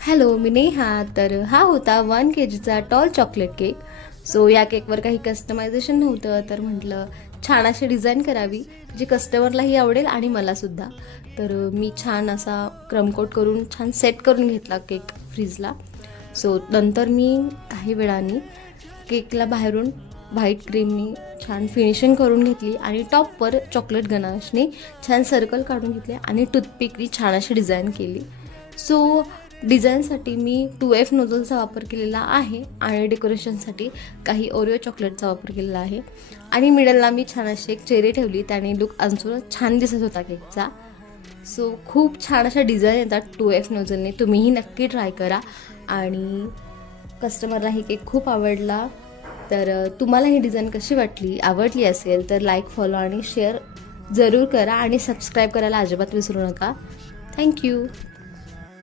Hello, मी नेहा. तर हा होता 1 kg tall chocolate cake. So या केकवर काही कस्टमायझेशन नव्हतं, तर म्हटलं छान अशी डिझाईन करावी जी कस्टमरलाही आवडेल आणि मलासुद्धा. तर मी छान असा क्रमकोट करून छान सेट करून घेतला केक फ्रीजला. सो नंतर मी काही वेळाने केकला बाहेरून व्हाईट क्रीमनी छान फिनिशिंग करून घेतली आणि टॉपवर चॉकलेट गनाशने छान सर्कल काढून घेतले आणि टूथपिकनी छान अशी डिझाईन केली. सो डिझाईनसाठी मी 2F नोझलचा वापर केलेला आहे आणि डेकोरेशनसाठी काही ओरिओ चॉकलेटचा वापर केलेला आहे आणि मिडलला मी छान अशी एक चेरी ठेवली. त्याने लुक अजून छान दिसत होता केकचा. सो खूप छान अशा डिझाईन येतात 2F नोझलने. तुम्हीही नक्की ट्राय करा आणि कस्टमरला ही केक खूप आवडला. तर तुम्हाला ही डिझाईन कशी वाटली, आवडली असेल तर लाईक, फॉलो आणि शेअर जरूर करा आणि सबस्क्राईब करायला अजिबात विसरू नका. थँक्यू.